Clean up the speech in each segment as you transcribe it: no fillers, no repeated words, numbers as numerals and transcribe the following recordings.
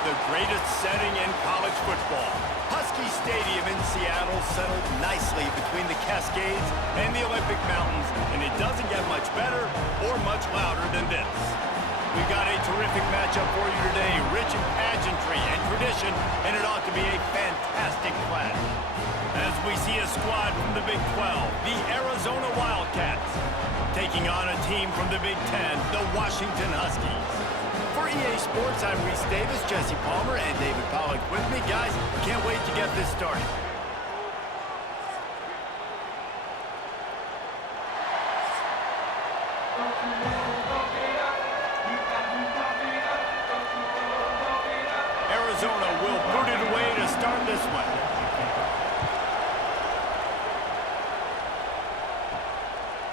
The greatest setting in college football. Husky Stadium in Seattle settled nicely between the Cascades and the Olympic Mountains, and it doesn't get much better or much louder than this. We've got a terrific matchup for you today, rich in pageantry and tradition, and it ought to be a fantastic clash. As we see a squad from the Big 12, the Arizona Wildcats, taking on a team from the Big 10, the Washington Huskies. For EA Sports, I'm Reese Davis, Jesse Palmer, and David Pollack with me. Guys, can't wait to get this started. Arizona will boot it away to start this one.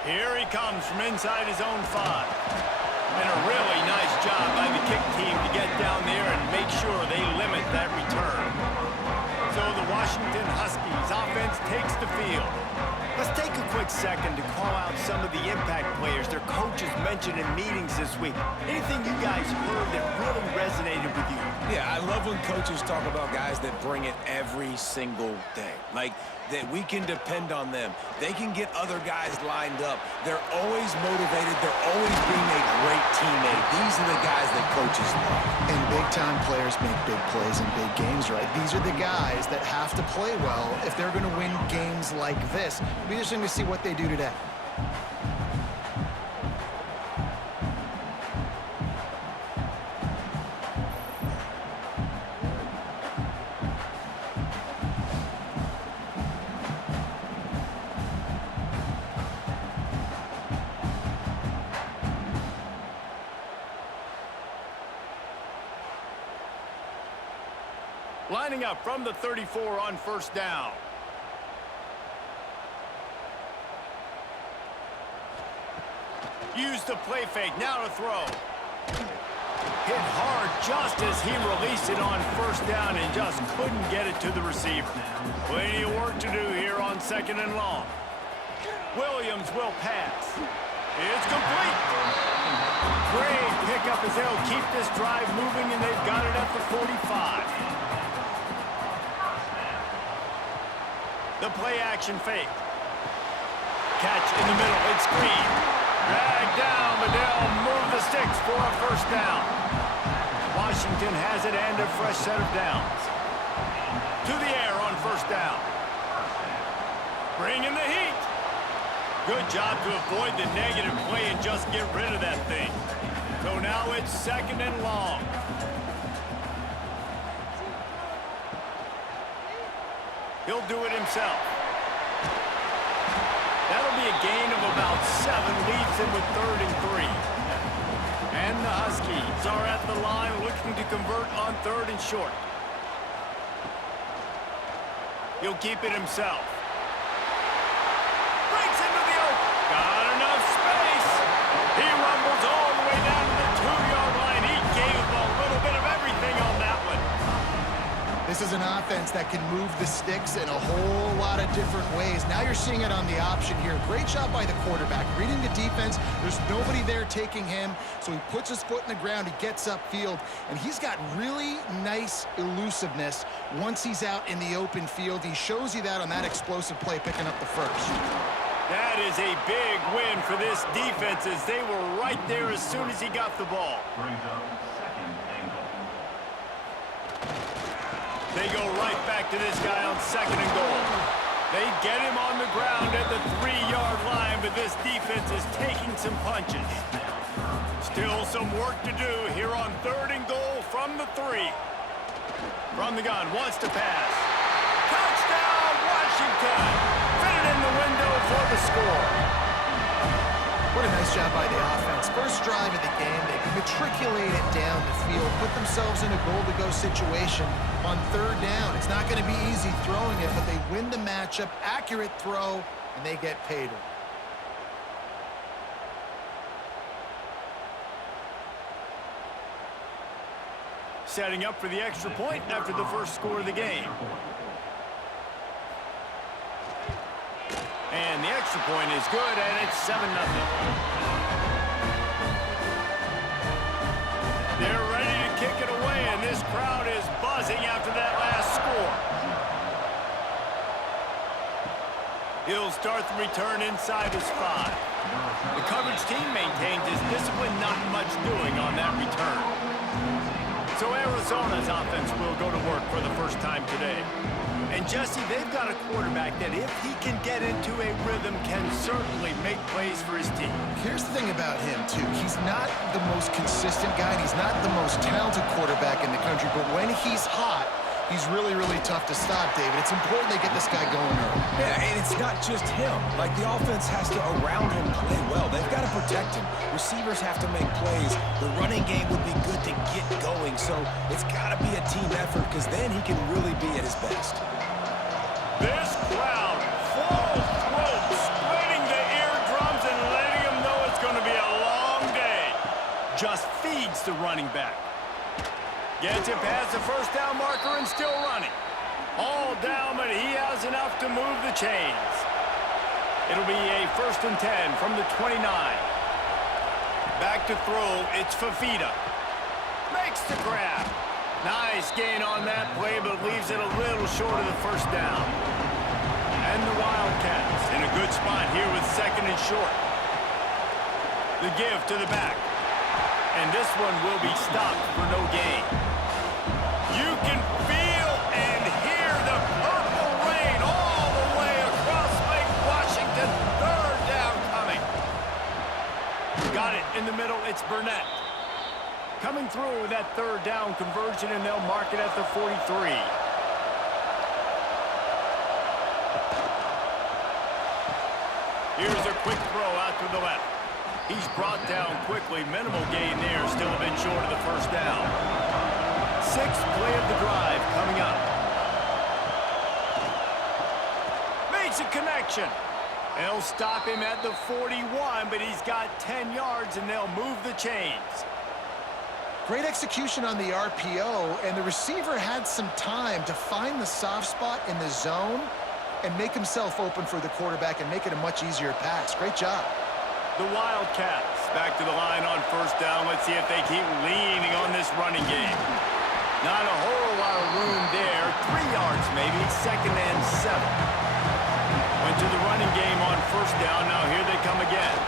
Here he comes from inside his own 5. And a really nice job by the kick team to get down there and make sure they limit that return. So the Washington Huskies offense takes the field. Let's take a quick second to call out some of the impact players their coaches mentioned in meetings this week. Anything you guys heard that really resonated with you? Yeah, I love when coaches talk about guys that bring it every single day. Like, that we can depend on them. They can get other guys lined up. They're always motivated. They're always being a great teammate. These are the guys that coaches love. And big-time players make big plays in big games, right? These are the guys that have to play well if they're going to win games like this. It'll be interesting to see what they do today. Lining up from the 34 on first down. Use the play fake, now to throw. Hit hard just as he released it on first down and just couldn't get it to the receiver. Plenty of work to do here on 2nd and long. Williams will pass. It's complete. Great pickup as they'll keep this drive moving, and they've got it at the 45. The play action fake. Catch in the middle, it's screen. Drag down, but they'll move the sticks for a first down. Washington has it and a fresh set of downs. To the air on first down. Bring in the heat. Good job to avoid the negative play and just get rid of that thing. So now it's 2nd and long. He'll do it himself. That'll be a gain of about 7, leaves him with 3rd and 3. And the Huskies are at the line looking to convert on 3rd and short. He'll keep it himself. Breaks into the open. Got enough space. He rumbles all the way down to the 2-yard line. He gave a little bit of everything on that one. This is an offense that can move the sticks in a whole lot of different ways. Now you're seeing it on the option here. Great job by the quarterback. Reading the defense, there's nobody there taking him, so he puts his foot in the ground, he gets upfield, and he's got really nice elusiveness once he's out in the open field. He shows you that on that explosive play, picking up the first. That is a big win for this defense as they were right there as soon as he got the ball. They go right back to this guy on 2nd and goal. They get him on the ground at the 3-yard line, but this defense is taking some punches. Still some work to do here on 3rd and goal from the 3. From the gun, wants to pass. Touchdown, Washington! Fit it in the window for the score. What a nice job by the offense. First drive of the game, they matriculated down the field, put themselves in a goal-to-go situation on 3rd down. It's not going to be easy throwing it, but they win the matchup, accurate throw, and they get paid. Setting up for the extra point after the first score of the game. And the extra point is good, and it's 7-0. They're ready to kick it away, and this crowd He'll start the return inside his 5. The coverage team maintains his discipline, not much doing on that return. So Arizona's offense will go to work for the first time today. And Jesse, they've got a quarterback that if he can get into a rhythm can certainly make plays for his team. Here's the thing about him, too. He's not the most consistent guy, and he's not the most talented quarterback in the country, but when he's hot, he's really, really tough to stop, David. It's important they get this guy going early. Yeah, and it's not just him. Like, the offense has to, around him, play well. They've got to protect him. Receivers have to make plays. The running game would be good to get going, so it's got to be a team effort because then he can really be at his best. This crowd, full throat, splitting the eardrums and letting them know it's going to be a long day. Just feeds the running back. Gets it past the first down marker and still running. All down, but he has enough to move the chains. It'll be a 1st and 10 from the 29. Back to throw, it's Fafita. Makes the grab. Nice gain on that play, but leaves it a little short of the first down. And the Wildcats in a good spot here with 2nd and short. The give to the back. And this one will be stopped for no gain. You can feel and hear the purple rain all the way across Lake Washington. 3rd down coming. Got it in the middle. It's Burnett. Coming through with that 3rd down conversion, and they'll mark it at the 43. Here's a quick throw out to the left. He's brought down quickly. Minimal gain there, still a bit short of the first down. 6th play of the drive coming up. Makes a connection. They'll stop him at the 41, but he's got 10 yards, and they'll move the chains. Great execution on the RPO, and the receiver had some time to find the soft spot in the zone and make himself open for the quarterback and make it a much easier pass. Great job. The Wildcats back to the line on 1st down. Let's see if they keep leaning on this running game. Not a whole lot of room there. 3 yards maybe, 2nd and 7. Went to the running game on 1st down. Now here they come again.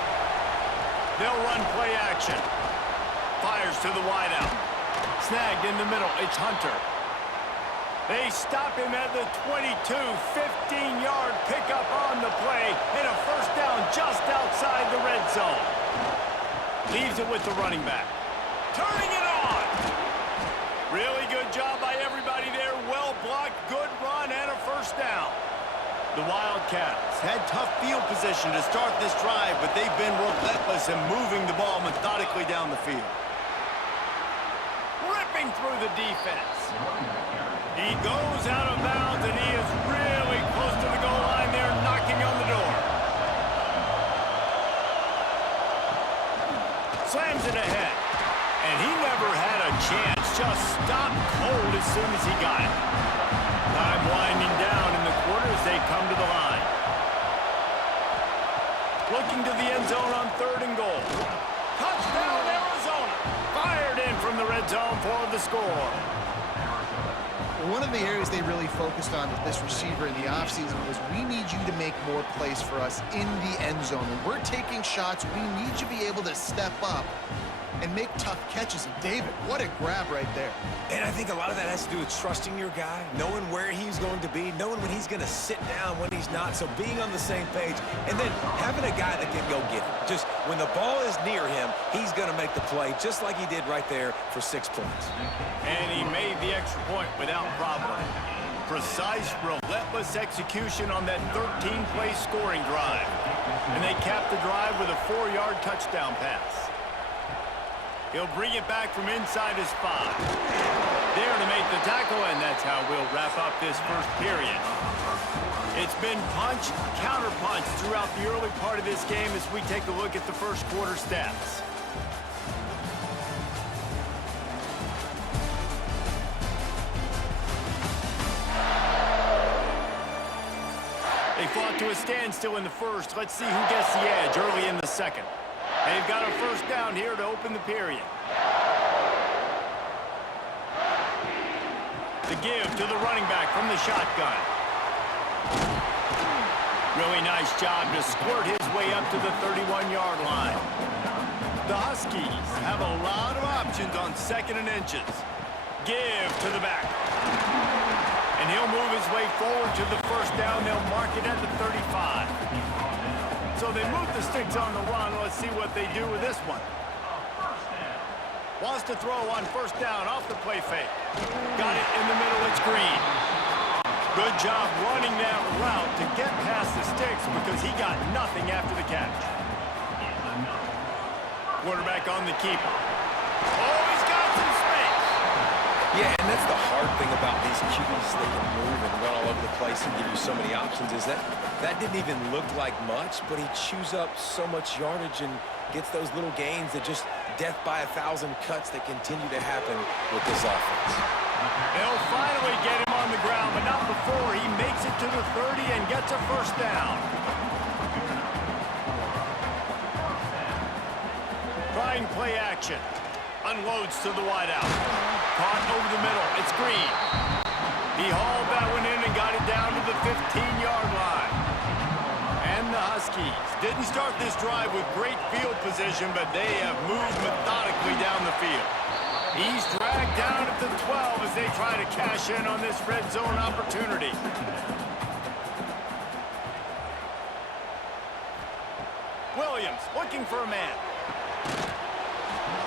They'll run play action. Fires to the wideout. Snagged in the middle. It's Hunter. They stop him at the 22. 15-yard pickup on the play. And a 1st down just outside the red zone. Leaves it with the running back. Turning it on. Really good job by everybody there. Well blocked. Good run and a 1st down. The Wildcats had tough field position to start this drive, but they've been relentless in moving the ball methodically down the field. Ripping through the defense. He goes out of bounds, and he is really close to the goal line there, knocking on the door. Slams it ahead. And he never had a chance. Just stopped cold as soon as he got it. Time winding down in the quarter as they come to the line. Looking to the end zone on 3rd and goal. Touchdown, Arizona. Fired in from the red zone for the score. One of the areas they really focused on with this receiver in the offseason was we need you to make more plays for us in the end zone. When we're taking shots, we need you to be able to step up and make tough catches. And David, what a grab right there. And I think a lot of that has to do with trusting your guy, knowing where he's going to be, knowing when he's going to sit down, when he's not, so being on the same page, and then having a guy that can go get it. Just when the ball is near him, he's going to make the play, just like he did right there for 6 points. And he made the extra point without problem. Precise, relentless execution on that 13-play scoring drive. And they capped the drive with a 4-yard touchdown pass. He'll bring it back from inside his 5. There to make the tackle, and that's how we'll wrap up this first period. It's been punch, counter-punch throughout the early part of this game as we take a look at the first quarter stats. They fought to a standstill in the first. Let's see who gets the edge early in the second. They've got a 1st down here to open the period. The give to the running back from the shotgun. Really nice job to squirt his way up to the 31-yard line. The Huskies have a lot of options on 2nd and inches. Give to the back. And he'll move his way forward to the first down. They'll mark it at the 35. So they move the sticks on the run. Let's see what they do with this one. Wants to throw on first down off the play fake. Got it in the middle. It's Green. Good job running that route to get past the sticks because he got nothing after the catch. Quarterback on the keeper. Oh, he's got some space. Yeah, and that's the hard thing about these QBs. They can move and run all over the place and give you so many options. Is that didn't even look like much, but he chews up so much yardage and gets those little gains that just death by 1,000 cuts that continue to happen with this offense. They'll finally get him on the ground, but not before he makes it to the 30 and gets a first down. Trying play action. Unloads to the wideout. Caught over the middle. It's Green. He hauled that one in and got it down to the 15-yard line. And the Huskies didn't start this drive with great field position, but they have moved methodically down the field. He's dragged down at the 12 as they try to cash in on this red zone opportunity. Williams looking for a man.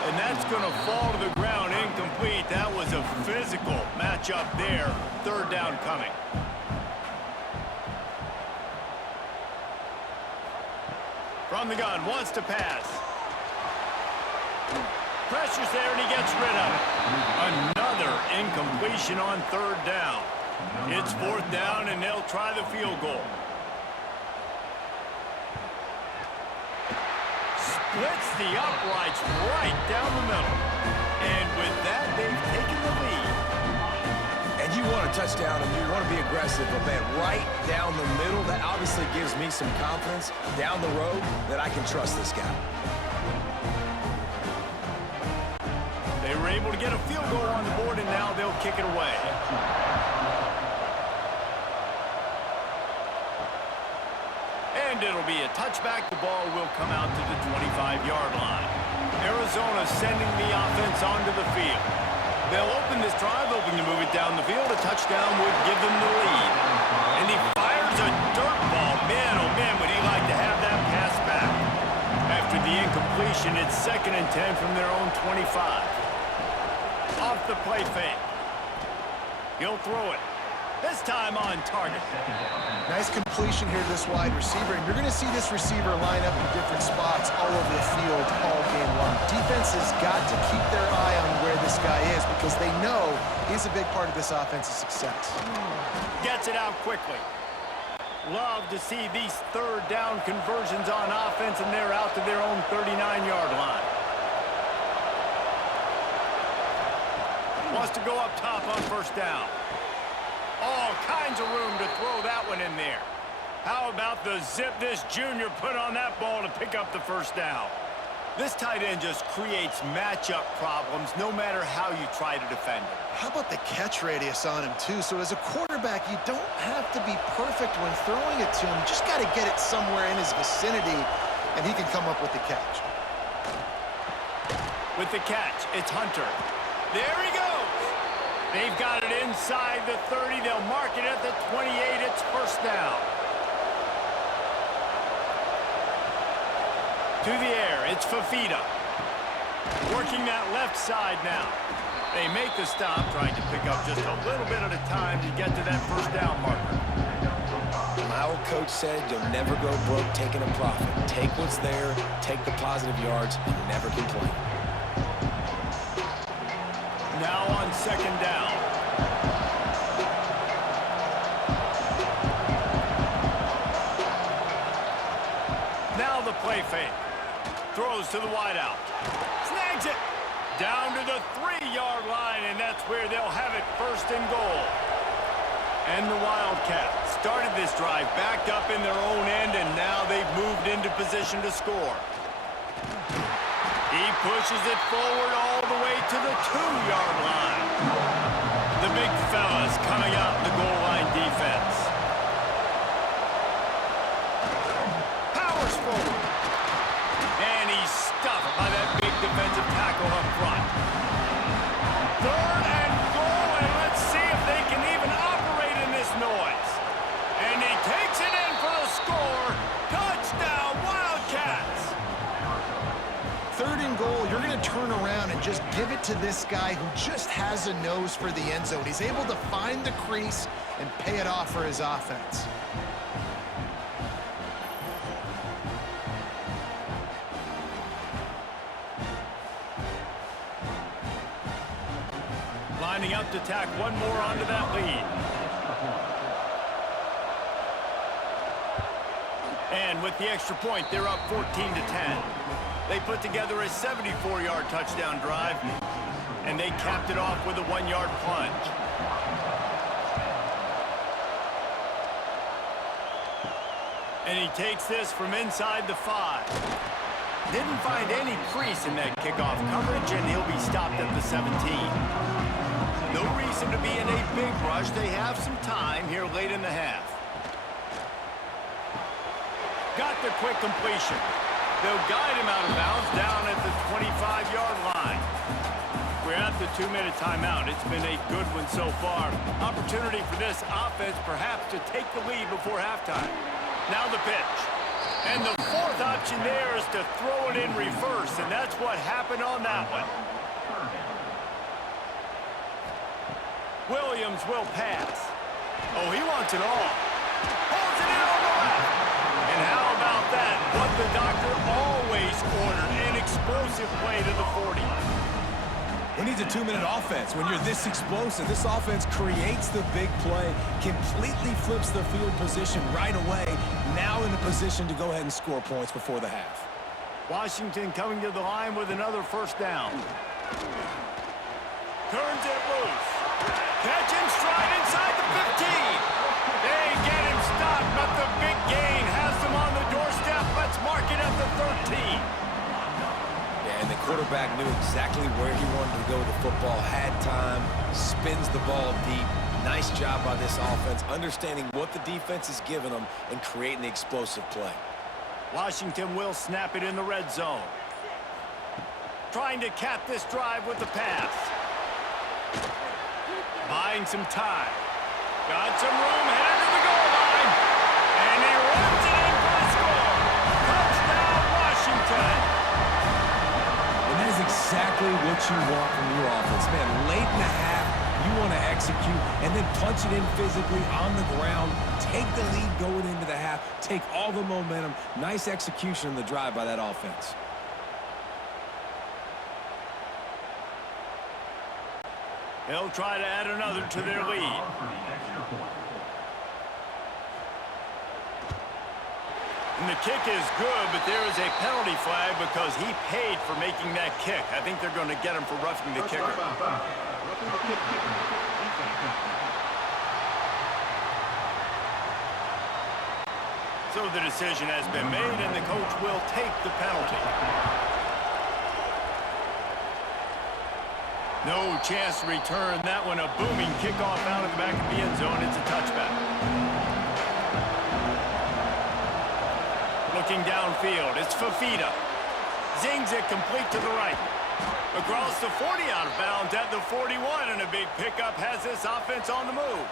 And that's going to fall to the ground incomplete. That was a physical matchup there. 3rd down coming. From the gun, wants to pass. Pressure's there and he gets rid of it. Another incompletion on 3rd down. It's 4th down and they'll try the field goal. Splits the uprights right down the middle. And with that, they've taken the lead. And you want a touchdown and you want to be aggressive, but man, right down the middle, that obviously gives me some confidence down the road that I can trust this guy. They were able to get a field goal on the board, and now they'll kick it away. And it'll be a touchback. The ball will come out to the 25-yard line. Arizona sending the offense onto the field. They'll open this drive, hoping to move it down the field. A touchdown would give them the lead. And he fires a dirt ball. Man, oh man, would he like to have that pass back. After the incompletion, it's 2nd and 10 from their own 25. Off the play fake. He'll throw it. This time on target. Nice completion here to this wide receiver, and you're going to see this receiver line up in different spots all over the field all game long. Defense has got to keep their eye on where this guy is because they know he's a big part of this offense's success. Gets it out quickly. Love to see these 3rd down conversions on offense, and they're out to their own 39-yard line. Wants to go up top on first down. All kinds of room to throw that one in there. How about the zip this junior put on that ball to pick up the first down? This tight end just creates matchup problems no matter how you try to defend him. How about the catch radius on him, too? So as a quarterback, you don't have to be perfect when throwing it to him. You just got to get it somewhere in his vicinity, and he can come up with the catch. With the catch, it's Hunter. There he goes. They've got it inside the 30. They'll mark it at the 28. It's first down. To the air, it's Fafita. Working that left side now. They make the stop, trying to pick up just a little bit at a time to get to that first down marker. My old coach said you'll never go broke taking a profit. Take what's there, take the positive yards, and never complain. Now on 2nd down. Now the play fake. Throws to the wideout. Snags it. Down to the 3-yard line, and that's where they'll have it 1st and goal. And the Wildcats started this drive backed up in their own end, and now they've moved into position to score. He pushes it forward all the way to the 2-yard line. The big fella's coming out in the goal line defense. defensive tackle up front. Third and goal, and let's see if they can even operate in this noise. And he takes it in for the score. Touchdown, Wildcats! Third and goal, you're going to turn around and just give it to this guy who just has a nose for the end zone. He's able to find the crease and pay it off for his offense. Lining up to tack one more onto that lead. And with the extra point, they're up 14-10. They put together a 74-yard touchdown drive, and they capped it off with a 1-yard plunge. And he takes this from inside the 5. Didn't find any crease in that kickoff coverage, and he'll be stopped at the 17. No reason to be in a big rush. They have some time here late in the half. Got the quick completion. They'll guide him out of bounds down at the 25-yard line. We're at the 2-minute timeout. It's been a good one so far. Opportunity for this offense perhaps to take the lead before halftime. Now the pitch. And the fourth option there is to throw it in reverse, and that's what happened on that one. Williams will pass. Oh, he wants it all. Holds it in on the left. And how about that? What the doctor always ordered, an explosive play to the 40. Who needs a 2-minute offense? When you're this explosive, this offense creates the big play, completely flips the field position right away, now in a position to go ahead and score points before the half. Washington coming to the line with another first down. Turns it loose. Catch him stride inside the 15. They get him stopped, but the big gain has them on the doorstep. Let's mark it at the 13. And the quarterback knew exactly where he wanted to go with the football, had time, spins the ball deep. Nice job by this offense, understanding what the defense is giving them and creating the explosive play. Washington will snap it in the red zone. Trying to cap this drive with the pass. Buying some time. Got some room, headed to the goal line. And he runs it in for the score. Touchdown, Washington. And that is exactly what you want from your offense, man. Late in the half, you want to execute and then punch it in physically on the ground. Take the lead going into the half. Take all the momentum. Nice execution in the drive by that offense. They'll try to add another to their lead. And the kick is good, but there is a penalty flag because he paid for making that kick. I think they're going to get him for roughing the kicker. So the decision has been made, and the coach will take the penalty. No chance to return that one. A booming kickoff out of the back of the end zone. It's a touchback. Looking downfield, it's Fafita. Zings it complete to the right. Across the 40, out of bounds at the 41, and a big pickup has this offense on the move.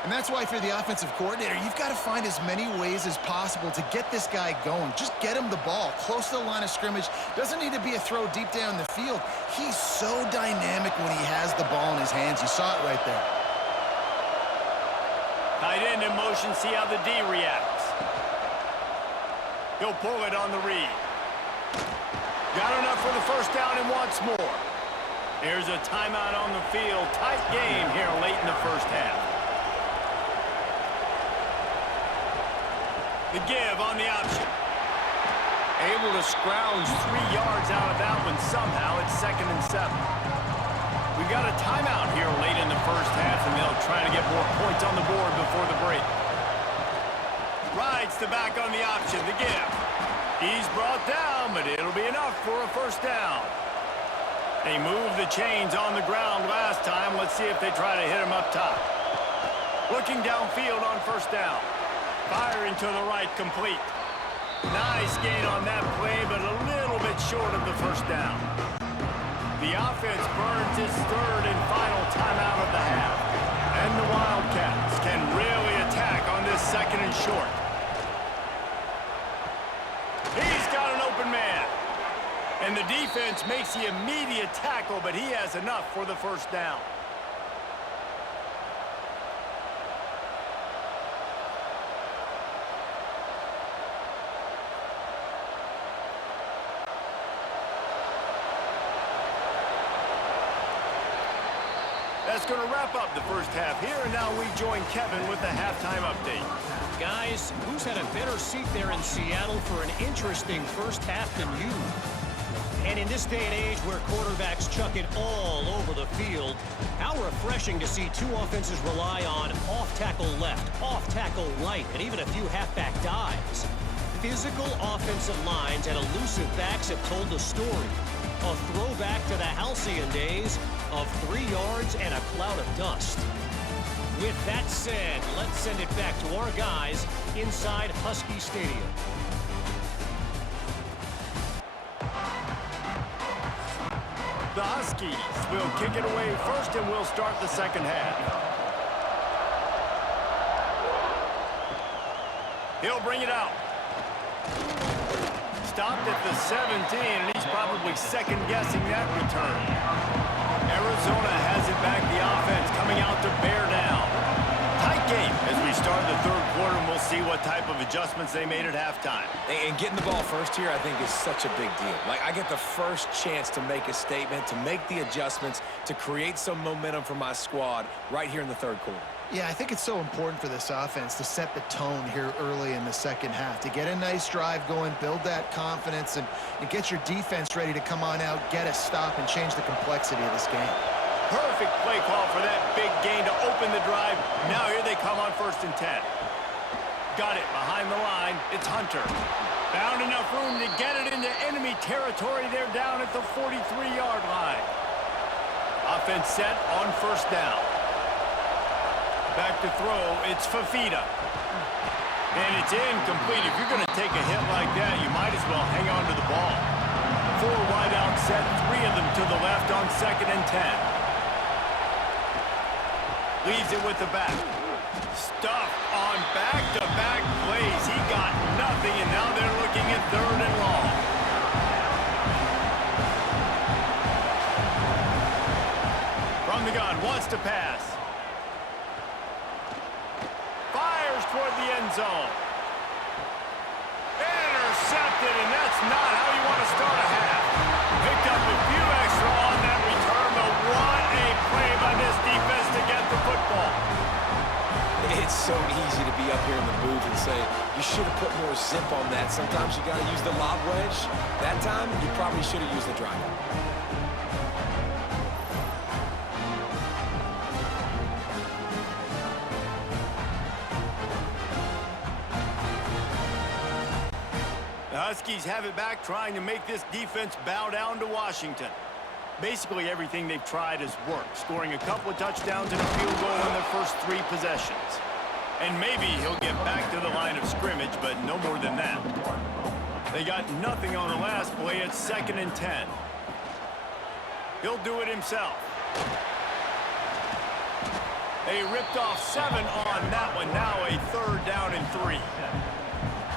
And that's why, if you're the offensive coordinator, you've got to find as many ways as possible to get this guy going. Just get him the ball close to the line of scrimmage. Doesn't need to be a throw deep down the field. He's so dynamic when he has the ball in his hands. You saw it right there. Tight end in motion, see how the D reacts. He'll pull it on the read. Got enough for the first down and wants more. There's a timeout on the field. Tight game here late in the first half. The give on the option. Able to scrounge 3 yards out of that one somehow. It's 2nd and 7. We've got a timeout here late in the first half, and they'll try to get more points on the board before the break. Rides the back on the option. The give. He's brought down, but it'll be enough for a first down. They moved the chains on the ground last time. Let's see if they try to hit him up top. Looking downfield on first down. Firing to the right, complete. Nice gain on that play, but a little bit short of the first down. The offense burns its third and final timeout of the half. And the Wildcats can really attack on this second and short. He's got an open man. And the defense makes the immediate tackle, but he has enough for the first down. That's going to wrap up the first half here, and now we join Kevin with the halftime update. Guys, who's had a better seat there in Seattle for an interesting first half than you? And in this day and age where quarterbacks chuck it all over the field, how refreshing to see two offenses rely on off-tackle left, off-tackle right, and even a few halfback dives. Physical offensive lines and elusive backs have told the story. A throwback to the halcyon days of 3 yards and a cloud of dust. With that said, let's send it back to our guys inside Husky Stadium. The Huskies will kick it away first, and we'll start the second half. He'll bring it out. Stopped at the 17, and he's probably second-guessing that return. Arizona has it back, the offense coming out to bear down. Tight game as we start the third quarter, and we'll see what type of adjustments they made at halftime. And getting the ball first here, I think, is such a big deal. Like, I get the first chance to make a statement, to make the adjustments, to create some momentum for my squad right here in the third quarter. Yeah, I think it's so important for this offense to set the tone here early in the second half, to get a nice drive going, build that confidence, and get your defense ready to come on out, get a stop, and change the complexity of this game. Perfect play call for that big gain to open the drive. Now here they come on 1st and 10. Got it behind the line. It's Hunter. Found enough room to get it into enemy territory. They're down at the 43-yard line. Offense set on 1st down. Back to throw, it's Fafita. And it's incomplete. If you're going to take a hit like that, you might as well hang on to the ball. 4 wide out set, 3 of them to the left on 2nd and 10. Leaves it with the back. Stuffed on back-to-back plays. He got nothing, and now they're looking at 3rd and long. From the gun, wants to pass. Toward the end zone. Intercepted, and that's not how you want to start a half. Picked up a few extra on that return, but what a play by this defense to get the football. It's so easy to be up here in the booth and say, you should have put more zip on that. Sometimes you got to use the lob wedge. That time, you probably should have used the driver. Huskies have it back, trying to make this defense bow down to Washington. Basically, everything they've tried has worked, scoring a couple of touchdowns and a field goal in their first 3 possessions. And maybe he'll get back to the line of scrimmage, but no more than that. They got nothing on the last play. It's 2nd and 10. He'll do it himself. They ripped off 7 on that one. Now a 3rd down and 3.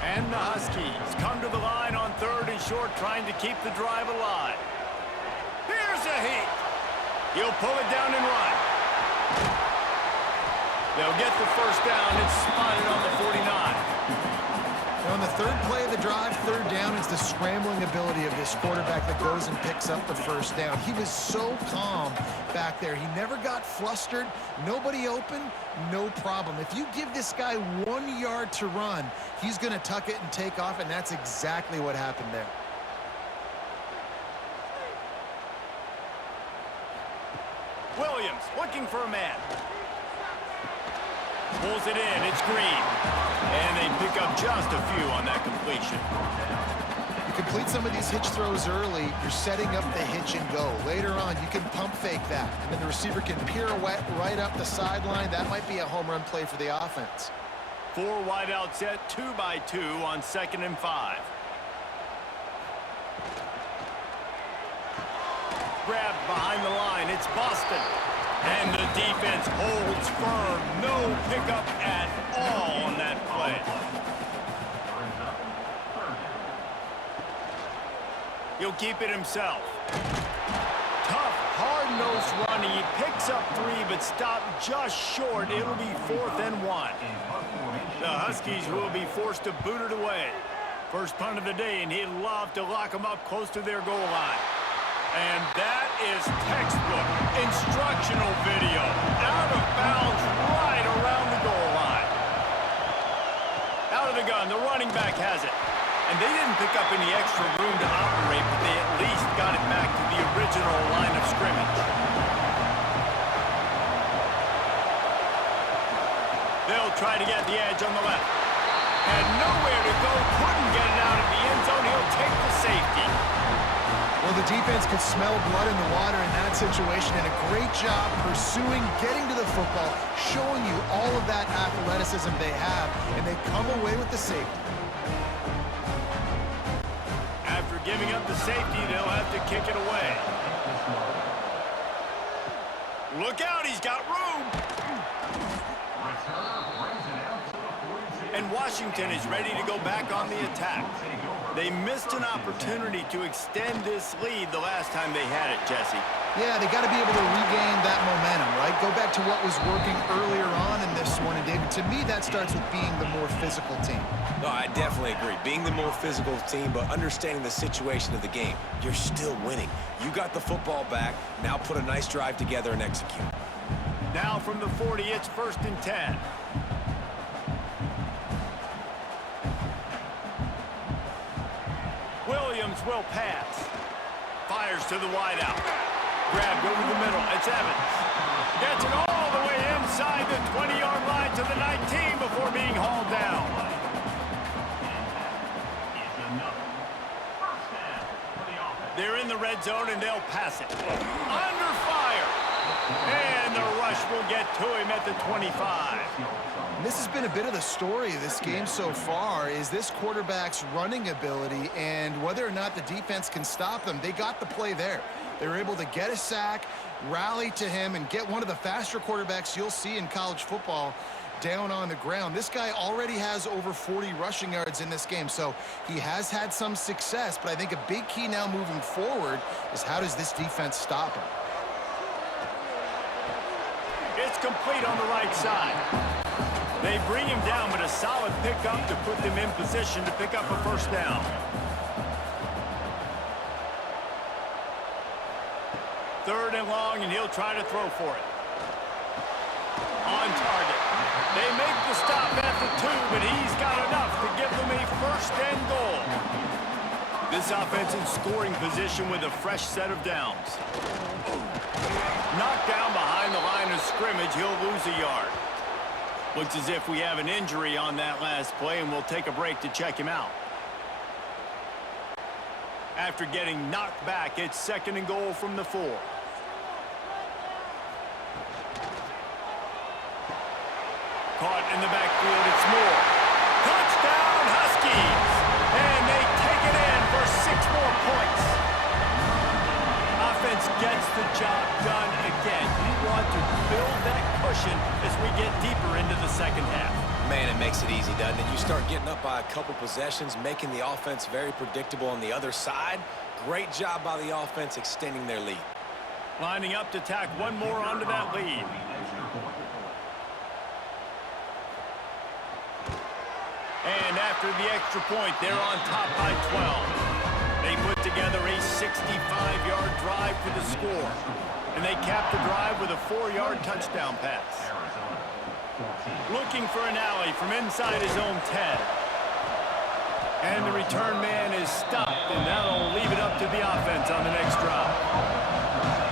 And the Huskies come to the line on 3rd and short, trying to keep the drive alive. Here's a heat. He'll pull it down and run. They'll get the first down. It's spotted on the 49. On the 3rd play of the drive, 3rd down, is the scrambling ability of this quarterback that goes and picks up the first down. He was so calm back there. He never got flustered. Nobody open, no problem. If you give this guy 1 yard to run, he's going to tuck it and take off, and that's exactly what happened there. Williams looking for a man. Pulls it in. It's Green. And they pick up just a few on that completion. You complete some of these hitch throws early, you're setting up the hitch and go. Later on, you can pump fake that, and then the receiver can pirouette right up the sideline. That might be a home run play for the offense. Four wide out set, 2 by 2 on 2nd and 5. Grabbed behind the line. It's Boston. And the defense holds firm. No pickup at all on that play. He'll keep it himself. Tough, hard-nosed running. He picks up 3, but stopped just short. It'll be 4th and 1. The Huskies will be forced to boot it away. First punt of the day, and he'd love to lock them up close to their goal line. And that is textbook instructional video. Out of bounds right around the goal line. Out of the gun, the running back has it. And they didn't pick up any extra room to operate, but they at least got it back to the original line of scrimmage. They'll try to get the edge on the left. Had nowhere to go, couldn't get it out of the end zone. He'll take the safety. Well, the defense could smell blood in the water in that situation, and a great job pursuing, getting to the football, showing you all of that athleticism they have, and they come away with the safety. After giving up the safety, they'll have to kick it away. Look out, he's got room. And Washington is ready to go back on the attack. They missed an opportunity to extend this lead the last time they had it, Jesse. Yeah, they got to be able to regain that momentum, right? Go back to what was working earlier on in this one. And, David, to me, that starts with being the more physical team. No, I definitely agree. Being the more physical team, but understanding the situation of the game. You're still winning. You got the football back. Now put a nice drive together and execute. Now from the 40, it's 1st and 10. Williams will pass. Fires to the wideout. Grabbed over the middle. It's Evans. Gets it all the way inside the 20-yard line to the 19 before being hauled down. They're in the red zone, and they'll pass it. Under fire. And the rush will get to him at the 25. And this has been a bit of the story of this game so far, is this quarterback's running ability and whether or not the defense can stop them. They got the play there. They were able to get a sack, rally to him, and get one of the faster quarterbacks you'll see in college football down on the ground. This guy already has over 40 rushing yards in this game, so he has had some success, but I think a big key now moving forward is how does this defense stop him? It's complete on the right side. They bring him down, but a solid pickup to put them in position to pick up a first down. Third and long, and he'll try to throw for it. On target. They make the stop at the 2, but he's got enough to give them a first and goal. This offense in scoring position with a fresh set of downs. Knocked down behind the line of scrimmage, he'll lose a yard. Looks as if we have an injury on that last play, and we'll take a break to check him out. After getting knocked back, it's 2nd and goal from the 4. Caught in the backfield, it's Moore. Touchdown, Huskies! And they take it in for 6 more points. Offense gets the job done again. You want to build that cushion as we get deeper into the second half. Man, it makes it easy, doesn't it? You start getting up by a couple possessions, making the offense very predictable on the other side. Great job by the offense extending their lead. Lining up to tack one more onto that lead. And after the extra point, they're on top by 12. They put together a 65-yard drive for the score. And they cap the drive with a 4-yard touchdown pass. Looking for an alley from inside his own 10. And the return man is stopped, and that'll leave it up to the offense on the next drive.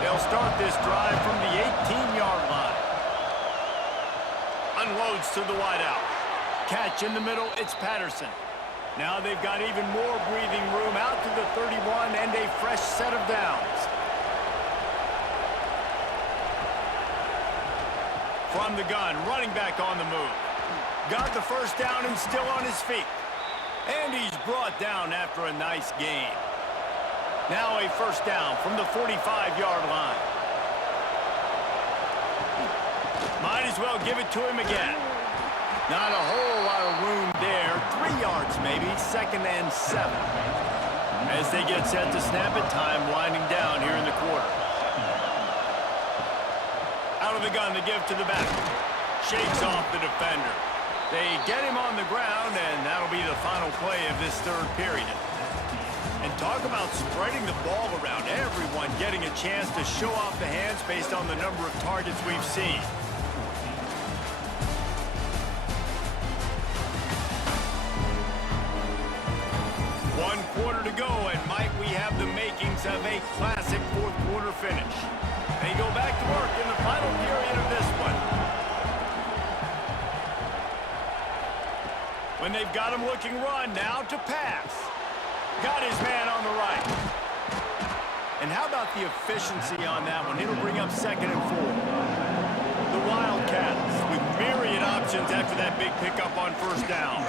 They'll start this drive from the 18-yard line. Unloads to the wideout. Catch in the middle, it's Patterson. Now they've got even more breathing room out to the 31 and a fresh set of downs. From the gun, running back on the move. Got the first down and still on his feet. And he's brought down after a nice gain. Now a first down from the 45-yard line. Might as well give it to him again. Not a whole lot of room there. 3 yards maybe, 2nd and 7. As they get set to snap it, time winding down here in the quarter. Out of the gun to give to the back. Shakes off the defender. They get him on the ground, and that'll be the final play of this third period. And talk about spreading the ball around. Everyone getting a chance to show off the hands based on the number of targets we've seen. One quarter to go, and might we have the makings of a classic fourth quarter finish. They go back to work in the final period of this one. When they've got him looking run, now to pass. Got his man on the right. And how about the efficiency on that one? It'll bring up 2nd and 4. The Wildcats with myriad options after that big pickup on first down.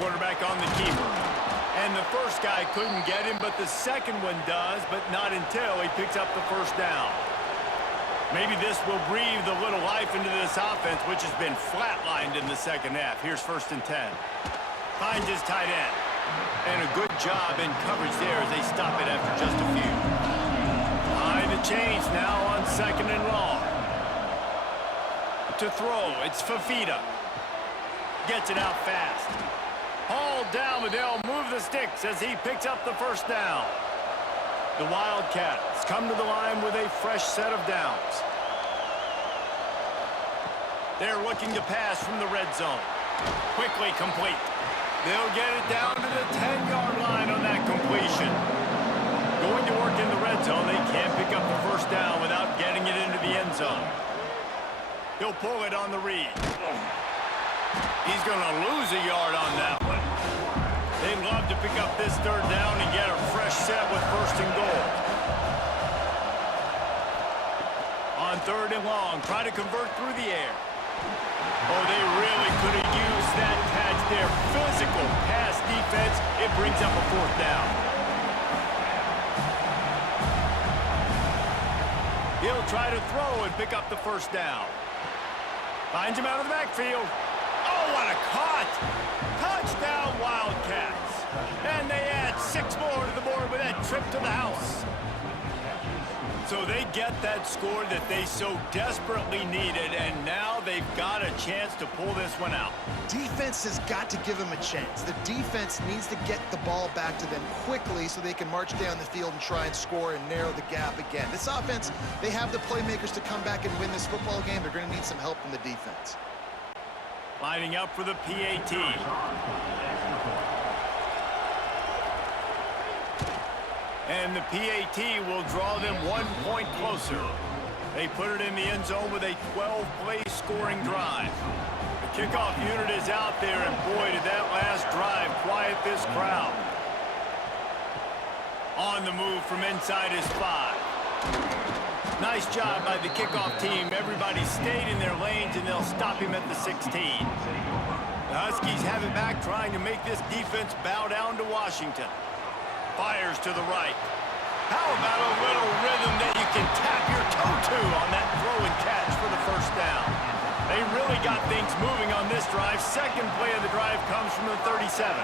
Quarterback on the keeper. And the first guy couldn't get him, but the second one does, but not until he picks up the first down. Maybe this will breathe a little life into this offense, which has been flatlined in the second half. Here's 1st and 10. Finds his tight end. And a good job in coverage there as they stop it after just a few. Behind the chains now on 2nd and long. To throw, it's Fafita. Gets it out fast. Hauled down, but they'll move the sticks as he picks up the first down. The Wildcats come to the line with a fresh set of downs. They're looking to pass from the red zone. Quickly complete. They'll get it down to the 10-yard line on that completion. Going to work in the red zone, they can't pick up the first down without getting it into the end zone. He'll pull it on the read. He's going to lose a yard on that one. They'd love to pick up this third down and get a fresh set with 1st and goal. On 3rd and long, try to convert through the air. Oh, they really could have used that catch there. Physical pass defense. It brings up a 4th down. He'll try to throw and pick up the first down. Finds him out of the backfield. Oh, what a cut! Touchdown, Wildcats. And they add 6 more to the board with that trip to the house. So they get that score that they so desperately needed, and now they've got a chance to pull this one out. Defense has got to give them a chance. The defense needs to get the ball back to them quickly so they can march down the field and try and score and narrow the gap again. This offense, they have the playmakers to come back and win this football game. They're going to need some help from the defense. Lining up for the PAT. And the PAT will draw them 1 point closer. They put it in the end zone with a 12-play scoring drive. The kickoff unit is out there, and boy, did that last drive quiet this crowd. On the move from inside his 5. Nice job by the kickoff team. Everybody stayed in their lanes, and they'll stop him at the 16. The Huskies have it back, trying to make this defense bow down to Washington. Fires to the right. How about a little rhythm that you can tap your toe to on that throw and catch for the first down? They really got things moving on this drive. Second play of the drive comes from the 37.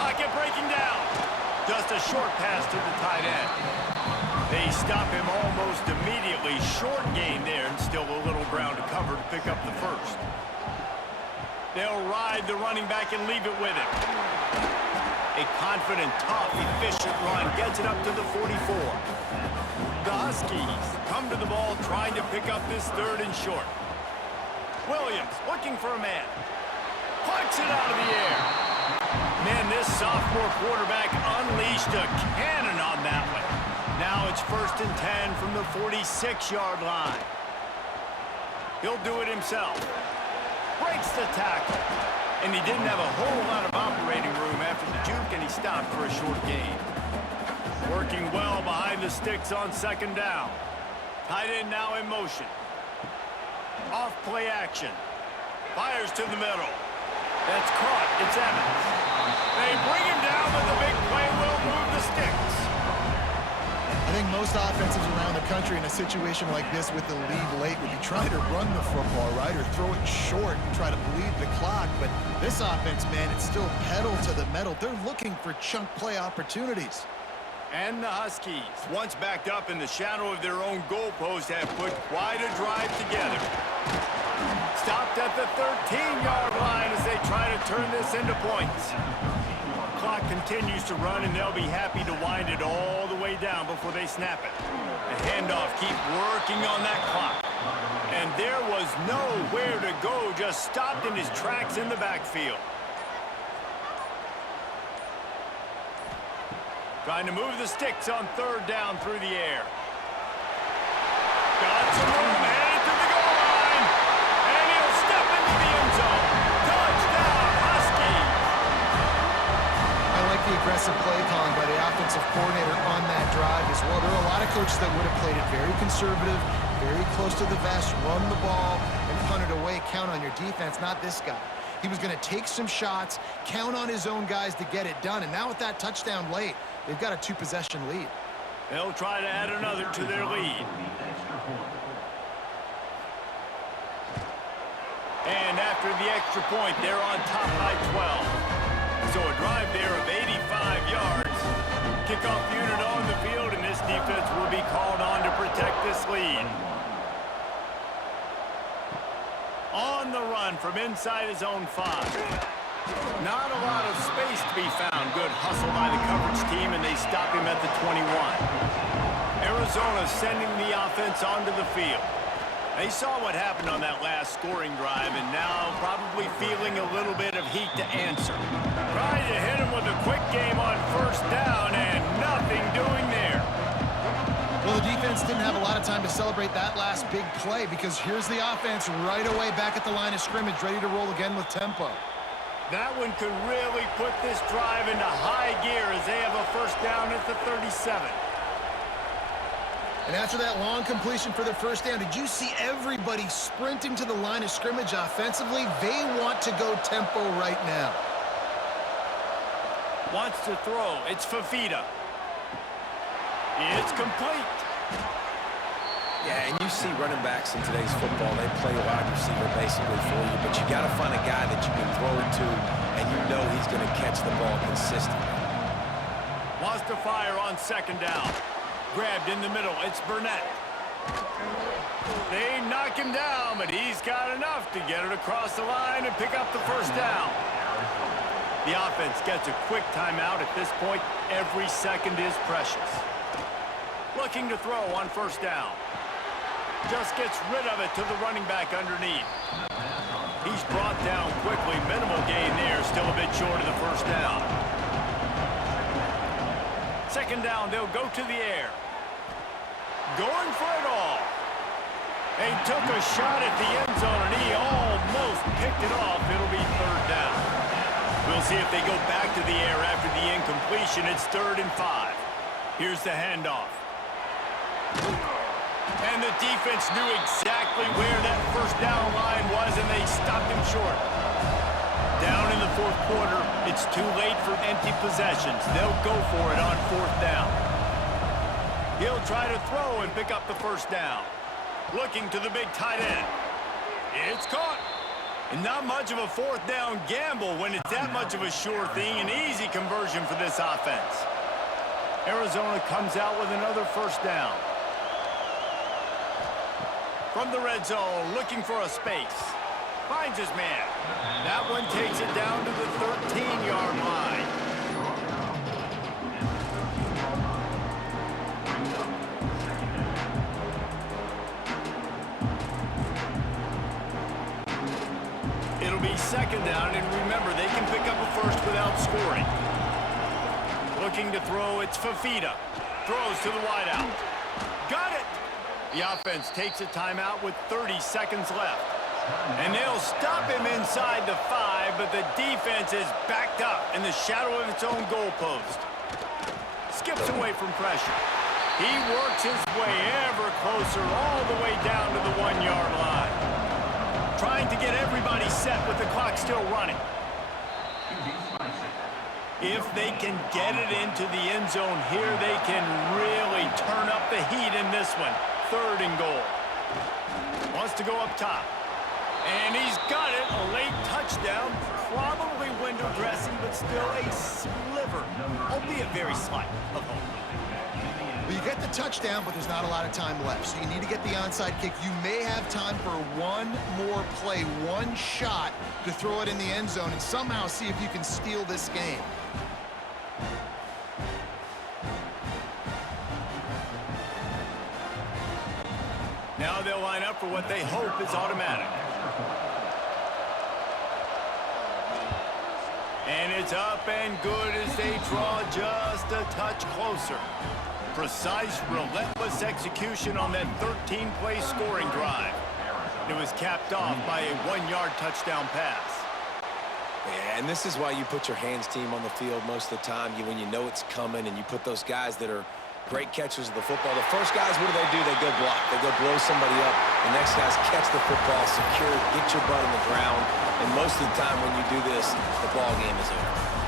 Pocket breaking down. Just a short pass to the tight end. They stop him almost immediately. Short gain there, and still a little ground to cover to pick up the first. They'll ride the running back and leave it with him. A confident, tough, efficient run gets it up to the 44. The Huskies come to the ball trying to pick up this third and short. Williams looking for a man. Plucks it out of the air. Man, this sophomore quarterback unleashed a cannon on that one. Now it's 1st and 10 from the 46-yard line. He'll do it himself. Breaks the tackle. And he didn't have a whole lot of operating room after the juke, and he stopped for a short gain. Working well behind the sticks on 2nd down. Tight end now in motion. Off play action. Fires to the middle. That's caught. It's Evans. They bring him down, but the big play will move the sticks. I think most offenses around the country in a situation like this with the lead late would be trying to run the football, right, or throw it short and try to bleed the clock. But this offense, man, it's still pedal to the metal. They're looking for chunk play opportunities. And the Huskies, once backed up in the shadow of their own goalpost, have put quite a drive together. Stopped at the 13-yard line as they try to turn this into points. Clock continues to run, and they'll be happy to wind it all the way down before they snap it. The handoff keep working on that clock. And there was nowhere to go, just stopped in his tracks in the backfield. Trying to move the sticks on third down through the air. Got some room, headed to the goal line. And he'll step into the end zone. Touchdown, Huskies. I like the aggressive play calling by the offensive coordinator on that drive as well. There are a lot of coaches that would have played it very conservative, very close to the vest, run the ball, and punt it away, count on your defense. Not this guy. He was going to take some shots, count on his own guys to get it done. And now with that touchdown late, they've got a 2-possession lead. They'll try to add another to their lead. And after the extra point, they're on top by 12. So a drive there of 85 yards. Kickoff unit on the field, and this defense will be called on to protect this lead. On the run from inside his own 5. Not a lot of space to be found. Good hustle by the coverage team, and they stop him at the 21. Arizona sending the offense onto the field. They saw what happened on that last scoring drive, and now probably feeling a little bit of heat to answer. Trying to hit him with a quick game on first down, and nothing doing there. Well, the defense didn't have a lot of time to celebrate that last big play because here's the offense right away back at the line of scrimmage, ready to roll again with tempo. That one could really put this drive into high gear as they have a first down at the 37. And after that long completion for the first down, did you see everybody sprinting to the line of scrimmage offensively? They want to go tempo right now. Wants to throw. It's Fafita. It's complete. Yeah, and you see running backs in today's football, they play wide receiver basically for you, but you got to find a guy that you can throw it to, and you know he's going to catch the ball consistently. Wants to fire on second down. Grabbed in the middle. It's Burnett. They knock him down, but he's got enough to get it across the line and pick up the first down. The offense gets a quick timeout at this point. Every second is precious. Looking to throw on first down. Just gets rid of it to the running back underneath. He's brought down quickly. Minimal gain there. Still a bit short of the first down. Second down, they'll go to the air. Going for it all. They took a shot at the end zone, and he almost picked it off. It'll be third down. We'll see if they go back to the air after the incompletion. It's 3rd and 5. Here's the handoff. And the defense knew exactly where that first down line was, and they stopped him short. Down in the 4th quarter, it's too late for empty possessions. They'll go for it on 4th down. He'll try to throw and pick up the first down. Looking to the big tight end. It's caught. And not much of a 4th down gamble when it's that much of a sure thing. An easy conversion for this offense. Arizona comes out with another first down. From the red zone, looking for a space. Finds his man. That one takes it down to the 13-yard line. It'll be second down, and remember, they can pick up a first without scoring. Looking to throw, it's Fafita. Throws to the wideout. Got it! The offense takes a timeout with 30 seconds left. And they'll stop him inside the 5, but the defense is backed up in the shadow of its own goalpost. Skips away from pressure. He works his way ever closer all the way down to the 1-yard line. Trying to get everybody set with the clock still running. If they can get it into the end zone here, they can really turn up the heat in this one. 3rd and goal. Wants to go up top. And he's got it. A late touchdown. Probably window dressing, but still a sliver, albeit very slight, of home. Well, you get the touchdown, but there's not a lot of time left. So you need to get the onside kick. You may have time for one more play, one shot to throw it in the end zone and somehow see if you can steal this game. Now they'll line up for what they hope is automatic. And it's up and good as they draw just a touch closer. Precise, relentless execution on that 13-play scoring drive. It was capped off by a 1-yard touchdown pass. Yeah, and this is why you put your hands team on the field most of the time. When you know it's coming, and you put those guys that are great catchers of the football. The first guys, what do? They go block. They go blow somebody up. The next guys catch the football, secure, get your butt on the ground. And most of the time when you do this, the ball game is over.